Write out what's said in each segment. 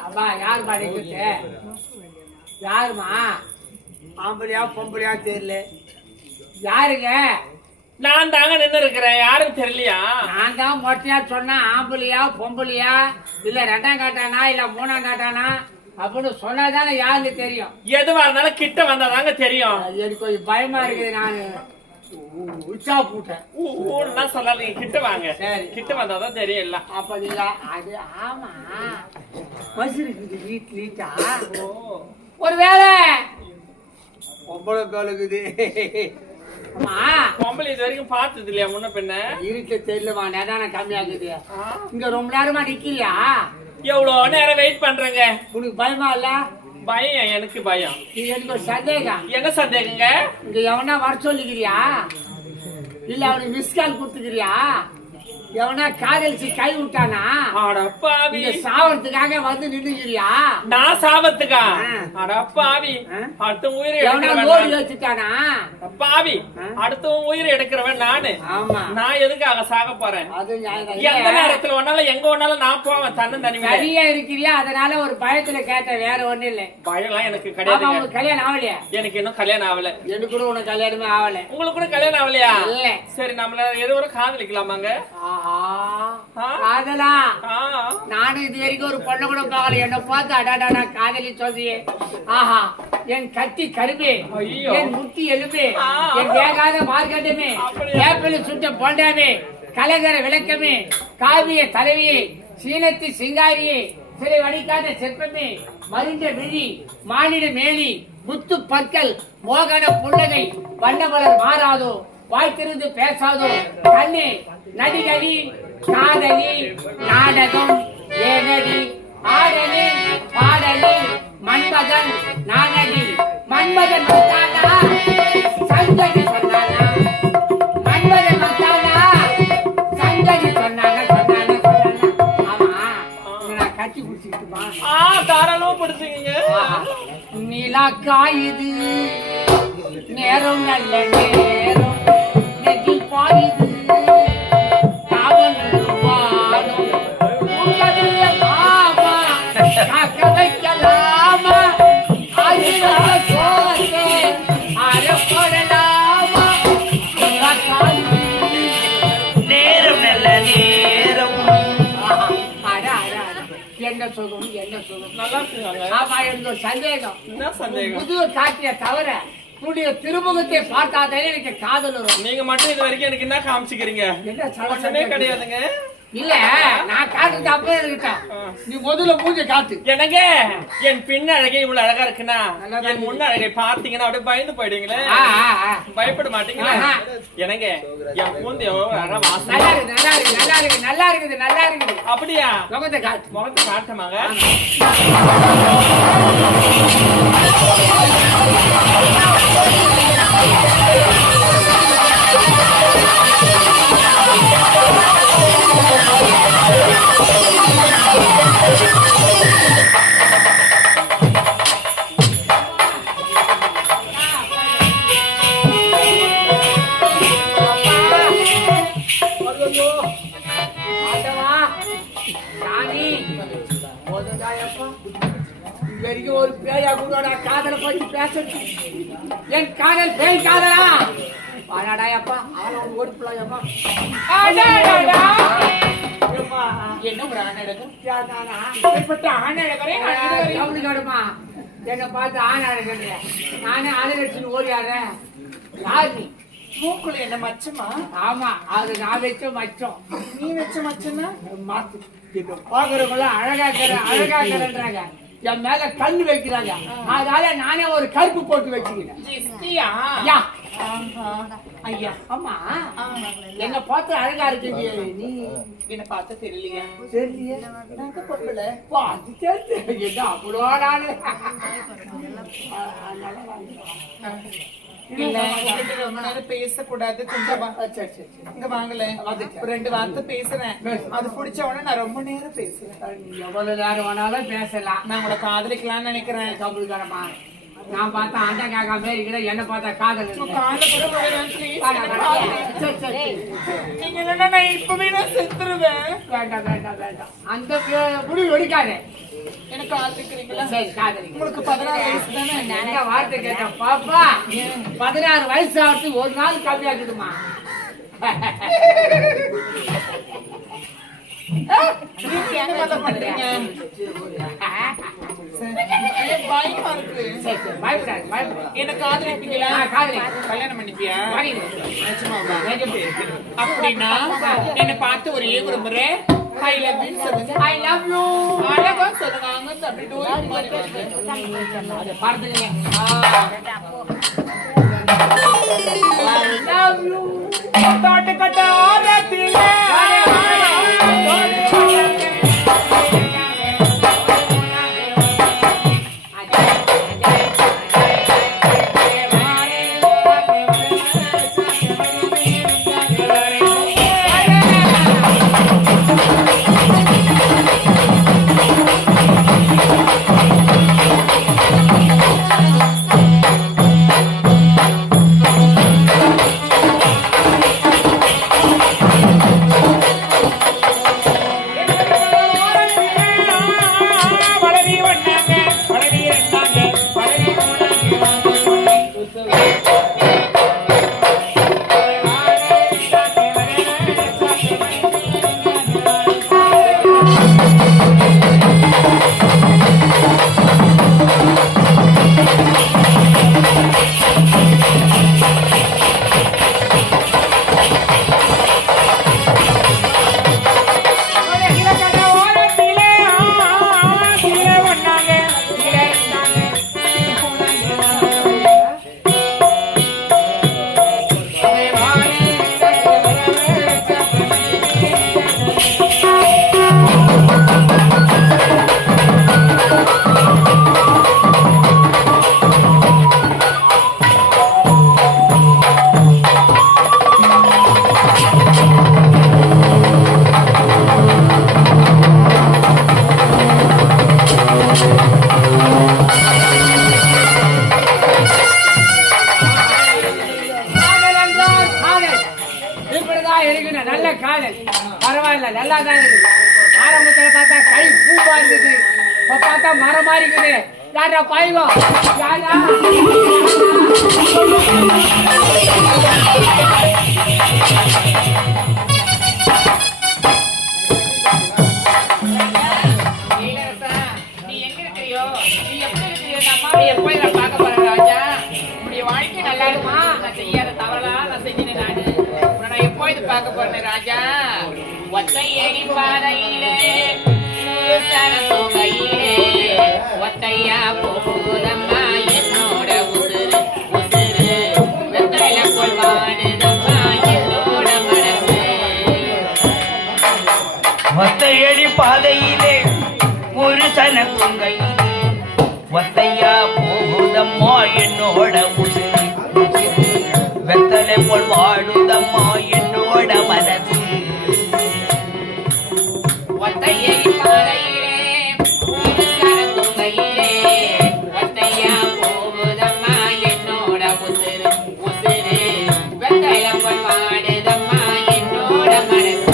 அம்மா யாருமா நிக்கிட்டு யாருமா ஆம்பளையா பொம்பளையா தெரியல யாருங்க நான் தாங்க நின்று இருக்கிறேன் யாரும் தெரியலையா நான் தான் மொட்டையா சொன்னா ஆம்பளையா பொம்பளையா இல்ல ரெண்டாம் காட்டானா இல்ல மூணாம் காட்டானா அப்படின்னு சொன்னாதானே யாருக்கு தெரியும் எதுவா இருந்தாலும் கிட்ட வந்தாதாங்க தெரியும் எனக்கு கொஞ்சம் பயமா இருக்குது நான் உச்சா போட்டேன் சொல்லாதீங்க கிட்ட வாங்க சரி கிட்ட வந்தாதான் தெரியும் இல்ல அப்ப நீங்க அது ஆமா பஸ் இருக்குது வீட்டா ஒரு வேலை பொம்பளை காலுக்குது பொம்பளை இது வரைக்கும் பார்த்தது இல்லையா முன்ன பின்ன இருக்க தெரியலமா நேதான கம்மியாக்குது இங்க ரொம்ப நேரமா நிக்கிறியா எவ்வளவு நேரம் வெயிட் பண்றேங்க உனக்கு பயமா இல்ல பயம் எனக்கு பயம் எனக்கு ஒரு சந்தேகம் என்ன சந்தேகங்க இங்க எவனா வர சொல்லிக்கிறியா இல்ல அவனுக்கு மிஸ் கால் கொடுத்துக்கிறியா எவனா காதலிச்சு கை விட்டானா அடப்பாவி சாவறதுக்காக வந்து நின்னுக்கிறியா நான் சாவத்துக்கா அடப்பாவி அடுத்த உயிரை வச்சுட்டானா பாவி அடுத்த உயிரை எடுக்கிறவன் நானு ஆமா நான் எதுக்காக சாக போறேன் அது எந்த நேரத்துல வேணாலும் எங்க வேணாலும் நான் போவேன் தன்னி சரியா இருக்கிறியா அதனால ஒரு பயத்துல கேட்ட வேற ஒண்ணு இல்ல பயம்லாம் எனக்கு கிடையாது கல்யாணம் ஆகலையா எனக்கு இன்னும் கல்யாணம் ஆகல எனக்கு கூட உனக்கு கல்யாணமே ஆகல உங்களுக்கு கூட கல்யாணம் ஆகலையா இல்ல சரி நம்மள எதுவரை காதலிக்கலாமாங்க காதலா நானும் இது வரைக்கும் ஒரு பொண்ணு கூட பார்க்கல என்ன பார்த்து அடாடா காதலி சொல்றியே ஆஹா என் கட்டி கருமே என் முட்டி எலும்பே என் வேகாத மார்க்கெட்டுமே ஏப்பிள் சுட்ட போண்டாமே கலகர விளக்கமே காவிய தலைவியே சீனத்து சிங்காரியே சிலை வடிக்காத சிற்பமே மருண்ட விழி மானிட மேலி முத்து பற்கள் மோகன புன்னகை வண்ணமலர் மாறாதோ வாய்த்திருந்து பேசாதோ கண்ணே நடிகரி காதலி நாடகம் ஏனடி ஆடலி பாடலி மன்மதன் நானடி மன்மதன் மத்தானா சங்கதி சொன்னானா மன்மதன் மத்தானா சங்கதி சொன்னானா ஆமா நான் கட்டி குடிச்சுக்கிட்டுமா தாராளமா படுத்துங்க நிலா காயுது நேரம் நல்ல நேரம் நெகில் பாயுது என்ன சொல்லும் நல்லா இருக்குங்க ஆமா எனக்கு ஒரு சந்தேகம் என்ன சந்தேகம் புது காட்டிய தவிர உன்னுடைய திருமுகத்தை பார்த்தாதே எனக்கு காதல் வரும் நீங்க மட்டும் இது வரைக்கும் எனக்கு என்ன காமிச்சுக்கிறீங்க என்ன சலசமே கிடையாதுங்க இல்ல நான் காட்டுறது அப்பவே இருக்கட்டும் நீ முதல்ல மூஞ்ச காட்டு எனக்கு என் பின் அழகே இவ்வளவு அழகா இருக்குன்னா என் முன்ன அழகை பார்த்தீங்கன்னா அப்படியே பயந்து போயிடுவீங்களே பயப்பட மாட்டீங்களா எனக்கு என் பூந்து எவ்வளவு அழகா வாசம் நல்லா இருக்குது நல்லா இருக்குது நல்லா இருக்குது நல்லா இருக்குது நல்லா இருக்குது அப்படியா முகத்தை காட்டு முகத்தை காட்டமாங்க ஒரு பேயா கூட காதலை பத்தி பேச என் காதல் பேய் காதலா பாடாடாயப்பா அவன் ஓடிப்பலாயப்பா என்ன ஒரு அவனுக்காடுமா என்ன பார்த்து ஆண் நானே அழகடிச்சுன்னு ஓடியாடுறேன் யார் நீ மூக்குல என்ன மச்சமா ஆமா அது நான் வச்ச மச்சம் நீ வச்ச மச்சம்னா மாத்து பாக்குறவங்கள அழகாக்குறன்றாங்க என் மேல கண்ணு வைக்கிறாங்க அதனால நானே ஒரு கருப்பு போட்டு வச்சுக்கிறேன் ஐயா ஆமா என்ன பார்த்து அழகா இருக்கீங்க நீ என்ன பார்த்து தெரியலையா தெரியலையே என்ன அவ்வளோ நானு ரொம்ப நேரம் பேசக்கூடாது இங்க வாங்கல ரெண்டு வார்த்தை பேசுறேன் அது பிடிச்ச உடனே நான் ரொம்ப நேரம் பேசுறேன் எவ்வளவு நேரம் வேணாலும் பேசலாம் நான் உங்களை காதலிக்கலாம்னு நினைக்கிறேன் கபுல்காரமா நான் பார்த்தா ஆண்டா காக்கா மாரி இருக்கிற என்ன பார்த்தா காதல் நீங்க என்ன இப்பவே நான் செத்துருவேன் வேண்டாம் வேண்டாம் வேண்டாம் அந்த முடிவு எடுக்காதே எனக்கு காதலிக்கிறீங்களா? சரி காதலிக்கிறேன். உங்களுக்கு 16 வயசு தானே? நல்ல வார்த்தை கேட்டேன் பாப்பா. 16 வயசு ஆகுது, ஒரு நாள் கம்மியாக்குதுமா. நீங்க என்ன கதை பண்றீங்க? எனக்கு பயமா இருக்கு. சரி சரி பயப்படாது பயப்படாது. என்ன காதலிப்பீங்களா? காதலிக்கிறேன். கல்யாணம் பண்ணிப்பியா? பண்ணிக்கிறேன். நிஜமாவா? நிஜம். அப்படின்னா என்ன பார்த்து ஒரே ஒரு முறை ஐ லவ் யூ சொல்லுங்க. I love you. அழகா சொல்லுங்க. அங்க இருந்து அப்படி டோர் மாதிரி வாங்க. அதை பார்த்துக்கங்க. I love you. தோட்டக்கட்டாரத்திலே நல்ல காதல் பரவாயில்ல, நல்லா தான் இருக்குது. ஆரம்பத்துல பார்த்தா கை பூப்பா இருந்தது, இப்ப பார்த்தா மரம் மாறி இருக்குது. யாரா பாய்வா யாரா பார்க்க போறேன் ராஜா. ஒத்தையடி பாதையிலே ஒத்தையா போதம்மா என்னோட உசுறு உசுறு வெத்தல கொள்வாடுதம்மா என்னோட மனசு. ஒத்தையடி பாதையிலே ஒரு சனக்குங்கையிலே ஒத்தையா போகுதம்மா என்னோட உசுறு உசுறு வெத்தலை போல் வாடுதம்மா என்னோட மனசு. ஒத்தையடி பாதையிலே ஒரு சனக்குங்கையிலே ஒத்தையா போகுதம்மா என்னோட உசுறு உசுறு வெத்தல போல் வாடுதம்மா என்னோட மனசு.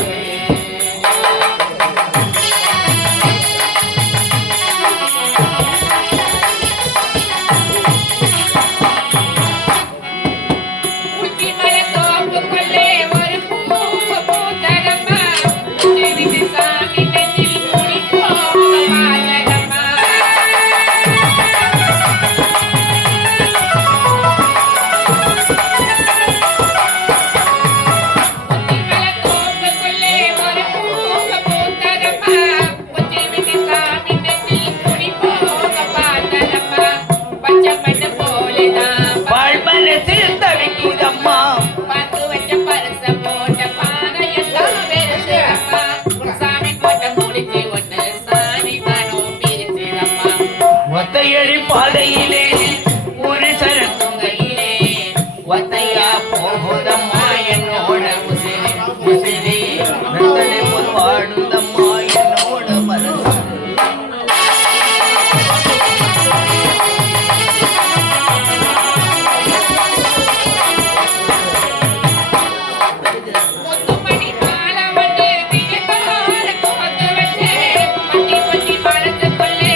ஒத்தையடி பாதையிலே ஒரு சனக்குங்கையிலே ஒத்தையா போகுதம்மா என்னோட உசிரி உசிரி வெத்தலை போல் வாடுதம்மா என்னோட மனசு. கொல்லே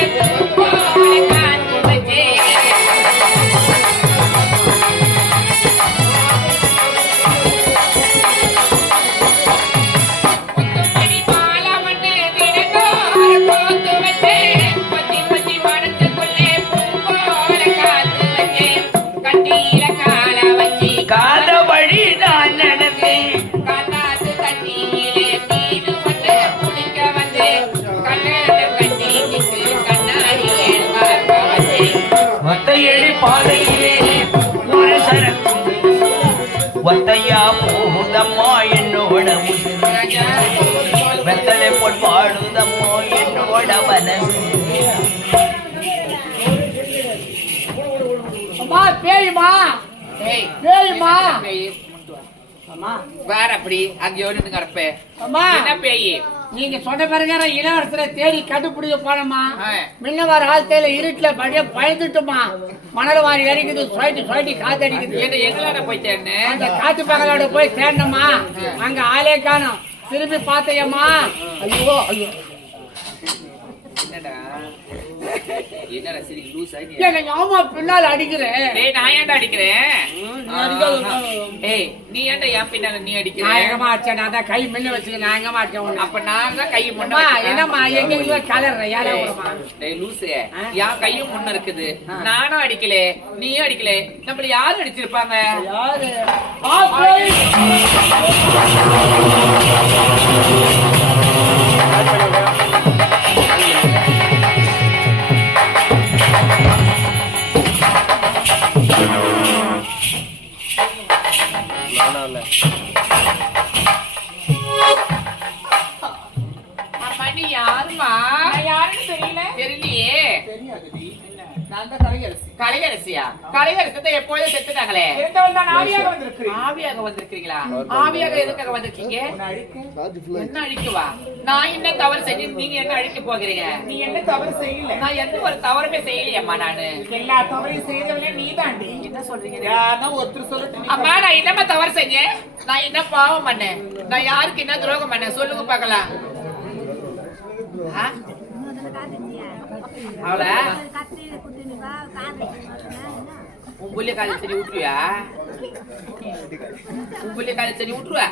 மா பேய்மா ஏய் பேய்மா பேய் அம்மா வேற அப்படி அங்க ஒண்ணு கிடப்பே அம்மா என்ன பேய் நீங்க சொன்ன பிறகு இளவரசரை தேடி கண்டுபிடிக்க போனோமா ஆ. முன்ன வர ஆழ்த்தையில இருட்டுல படிய பயந்துட்டுமா மணல் வாரி இறங்குது சுவாட்டி காத்து அடிக்குது என்ன எங்களாட போயிட்டேன்னு அந்த காத்து பகலோட போய் தேடணுமா அங்க ஆளே காணோம் திரும்பி பார்த்தையம்மா ஐயோ ஐயோ என்னடா என்னடா சரி லூஸ் ஆகி எனக்கு ஆமா பின்னால் அடிக்கிறேன் டேய் நான் ஏன்டா அடிக்கிறேன் நீ அடிக்காத. ஏய் நீ ஏன்டா என் பின்னால நீ அடிக்கிற நான் எங்கம்மா அடிச்சேன் நான் தான் கை முன்ன வச்சுக்க நான் எங்கம்மா அடிச்சேன் உன்னை? அப்ப நான் தான் கை முன்ன அம்மா, வச்சிருக்கேன். என்னம்மா எங்க கலர் யாரா டேய், விடுமா டேய் லூசு என் கையும் முன்ன இருக்குது நானும் அடிக்கல நீயும் அடிக்கல நம்மள யாரு அடிச்சிருப்பாங்க யாரு ஆப்பை அம்மா நீ யாருமா யாருன்னு தெரியல. தெரியலையே நான் தான் கலையரசி. கலையரசியா கலையரசி எப்போதும் செத்துட்டாங்களே இருந்தவள் தான் ஆவியாக வந்திருக்கிறேன். ஆவியாக வந்திருக்கீங்களா ஆவியாக எதுக்காக வந்திருக்கீங்க உன்னை அழிக்க. என்ன அழிக்குவா நான் என்ன தவறு செஞ்சு நீங்க என்ன அழிக்க போகிறீங்க நீ என்ன தவறு செய்யல. நான் எந்த ஒரு தவறுமே செய்யலையம்மா நானு எல்லா தவறையும் செய்தவனே நீதாண்டி. என்ன சொல்றீங்க யாருன்னா ஒருத்தர் சொல்லட்டும். அம்மா நான் என்னமா தவறு செஞ்சேன் நான் என்ன பாவம் பண்ணேன் நான் யாருக்கு என்ன துரோகம் பண்ணேன் சொல்லுங்க பாக்கலாம் அவள உன் புள்ளிய காலி சரி விட்டுருவியா உன் புள்ளிய காலி சரி விட்டுருவா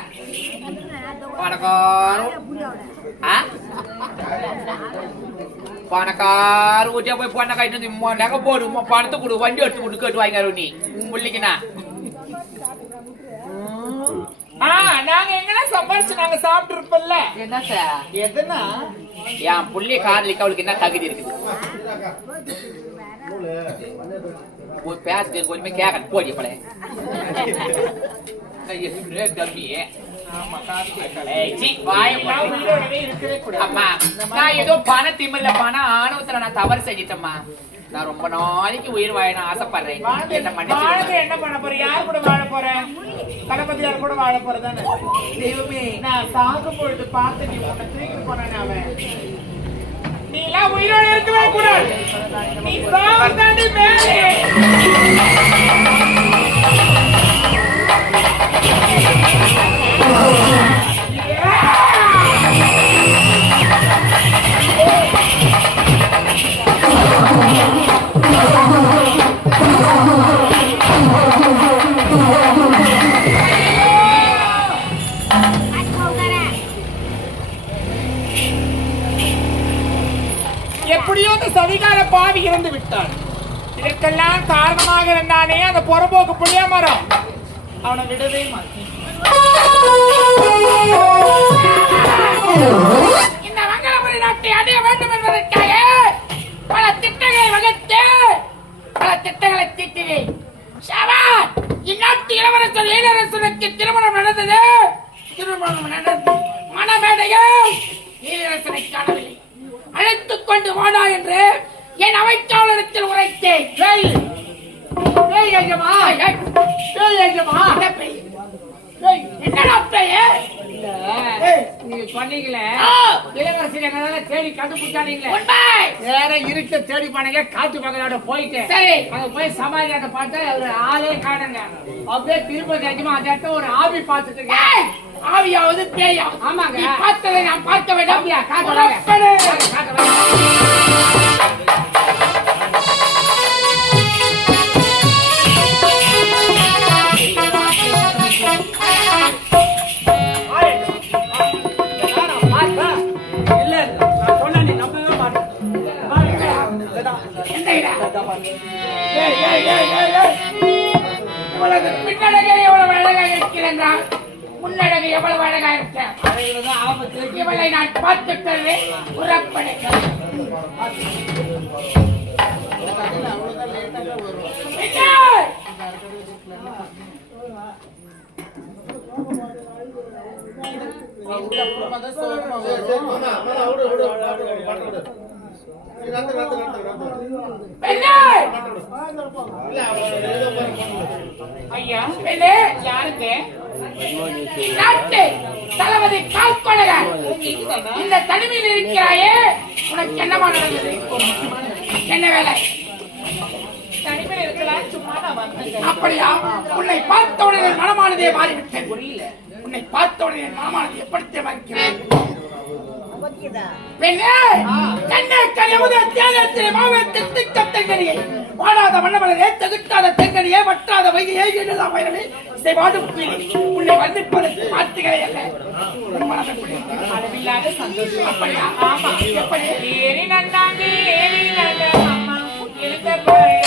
பணக்கார ஊட்டியா போய் பொண்ணை கட்டிட்டு நகை போடு பணத்தை கொடு வண்டி எடுத்து கொடு கேட்டு வாங்க நீ உன் புள்ளிக்குண்ணா நாங்க எங்கன்னா சம்பாரிச்சு நாங்க சாப்பிட்டு இருப்போம்ல. என்ன சார் எதுனா என் புள்ளிய காதலிக்க அவளுக்கு என்ன தகுதி இருக்குது ஒரு பேசுறது கொஞ்சமே கேட்க போடி பழைய தம்பியே இருக்கவே கூடாது. அம்மா நான் ஏதோ பண திமிர்ல பண ஆணவத்துல நான் தவறு செஞ்சிட்டேம்மா நான் ரொம்ப நாளைக்கு உயிர் வாழணும் ஆசைப்படுறேன் என்ன வாழ்க்கை மன்னிச்சு என்ன பண்ண போற? யார் கூட வாழ போற? தளபதியார் கூட வாழ போறதானே? தெய்வமே நான் சாகும் பொழுது பார்த்து நீ உன்னை தூக்கி போனேன் அவன் நீ எல்லாம் உயிரோட இருக்கவே கூடாது. நீ சாவதாண்டி மேலே. எப்படியோ அந்த சதிகார பாவி இறந்து விட்டான். இதற்கெல்லாம் காரணமாக இருந்தானே அந்த புறம்போக்கு புளிய மரம் அவனை விடவே மாட்டேன். இந்த மங்களபுரி நாட்டை அடைய வேண்டும் என்பதற்காக பல திட்டங்களை வகுத்து பல திட்டங்களை தீட்டினேன். ஷாபாஷ்! இந்நாட்டு இளவரசர் இளவரசருக்கு திருமணம் நடந்தது. திருமணம் நடந்து மணமேடையில் இளவரசனை காணவில்லை. அழைத்துக் கொண்டு வாடா என்று என் அவைக்காவலத்தில் உரைத்தேன். என்னடா பெயர்? நீங்க சொன்னீங்களே இளவரசி எங்களால தேடி கண்டுபிடிச்சானீங்களே வேற இருக்க தேடி போனீங்க காத்து பக்கத்தோட போயிட்டு சரி அங்க போய் சமாதியாட்ட பார்த்தா ஒரு ஆளே காணுங்க அப்படியே திருப்பதி அதிகமா அந்த இடத்துல ஒரு ஆவி பார்த்துட்டு இருக்கேன். ஆவியாவது பேயா? ஆமாங்க. நீ பார்த்ததை நான் பார்க்க வேண்டாம். அப்படியா? காட்டு புறப்படு. இல்ல நான் சொன்ன நீ நம்பவே மாட்டேன். பின்னடகை எவ்வளவு அழகாக இருக்கிறான், முன்னடகை எவ்வளவு அழகாக இருக்கிறான். ஆபத்து இவளை நான் பார்த்துட்டது புறப்படு. பெண்ணே! ஐயா பெண்ணே, யாருக்கு நாட்டு தளபதி கால்கொடகர் இந்த தனிமையில் இருக்கிறாயே, உனக்கு என்னமா நடந்தது? என்ன வேலை? தனிமையில் இருக்கலாம் சும்மா நான் வந்தேன். அப்படியா? உன்னை பார்த்தவுடனே மனமானதே மாறிவிட்டேன். புரியல. உன்னை பார்த்தவுடனே மனமானது எப்படி மாறிக்கிறேன்? பெண்ணே, கண்ணே கனிமுத தியாகத்திலே மாவத்தில் திட்டம் தெங்கனியை வாடாத மன்னமலரே, தகுட்டாத தெங்கனியே, வட்டாத வைகையே, என்னதான் வயலே செய்வாடும் பீலி. உன்னை வந்திப்பதற்கு வார்த்தைகளே அல்ல. உன் மனம் எப்படி இருக்கிறது? அளவில்லாத சந்தோஷம். அப்படியா? ஆமா. எப்படி? ஏறி நன்னாங்க ஏறி நல்ல அம்மா இருந்த போயே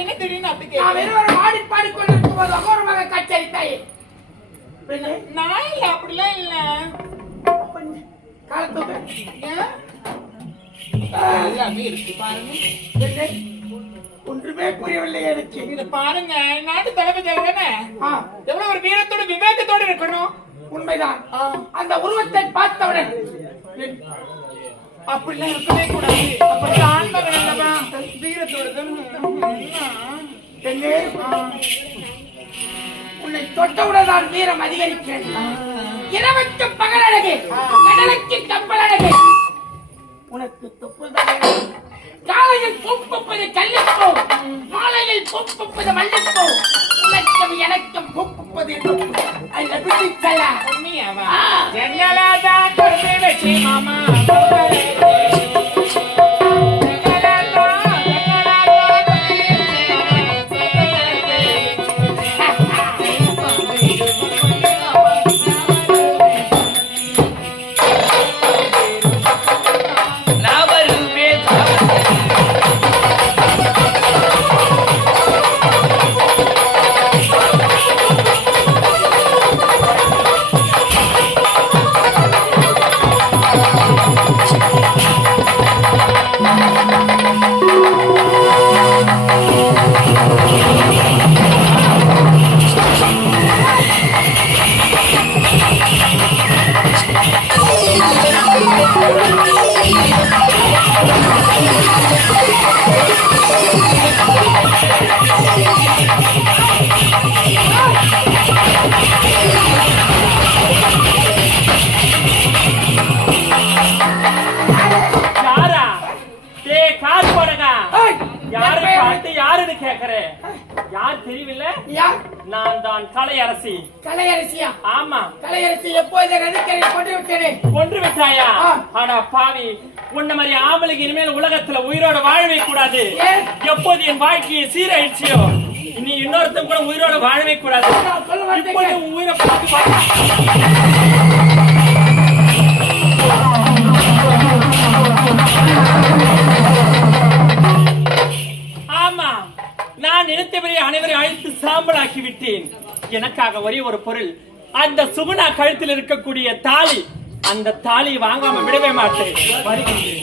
என்ன திடீர்னு அப்படி நான் வெறும் ஆடி பாடிக்கொண்டிருக்கும் போது அகோரமாக காட்சியளித்தாயே. பெண்ணே, நான் இல்ல அப்படிலாம் இல்ல காலத்தோடு ஏன்? எல்லாமே இருக்கு பாருங்க. பெண்ணே, ஒன்றுமே புரியவில்லை எனக்கு. இத பாருங்க, நாட்டு தளபதி தானே ஆ, எவ்வளவு ஒரு வீரத்தோடு விவேகத்தோடு இருக்கணும். உண்மைதான். அந்த உருவத்தை பார்த்தவுடன் அப்படிலாம் இருக்கவே கூடாது. அப்படி ஆண்மகன் அல்லவா வீரத்தோடு பெண்ணே, உன்னை தொட்டவுடன் நான் வீரம் அதிகரிக்கிறேன். இரவுக்கு பகல் அழகு, கடலுக்கு கப்பல் அழகு. உனக்கு தொப்புள் தான் வேணும். காலையில் பூப்புப்பது கல்லிப்பூ, மாலையில் பூப்புப்பது மல்லிப்பூ. உனக்கும் எனக்கும் பூப்புப்பது அந்த பிடிச்சல உண்மையாவா? ஜன்னலாதான் திறந்து வச்சு மாமா யாருன்னு கேக்குறேன். யார் தெரியவில்லை? நான் தான் கலையரசி. கலையரசியா? ஆமா. கலையரசி எப்போது நதிக்கரை கொண்டு விட்டேனே. கொன்று விட்டாயா? ஆனா பாவி, உன்ன மாதிரி ஆம்பளைக்கு இனிமேல் உலகத்துல உயிரோட வாழவே கூடாது. எப்போது என் வாழ்க்கையை சீரழிச்சியோ, இனி இன்னொருத்தன் கூட உயிரோட வாழவே கூடாது. இப்போது உன் உயிரை ஆமா, நான் நினைத்தவரை அனைவரை அழைத்து சாம்பலாக்கி விட்டேன். எனக்காக ஒரே ஒரு பொருள், அந்த சுகுணா கழுத்தில் இருக்கக்கூடிய தாலி. அந்த தாலி வாங்காம விடவே மாட்டேன். வருகின்றேன்.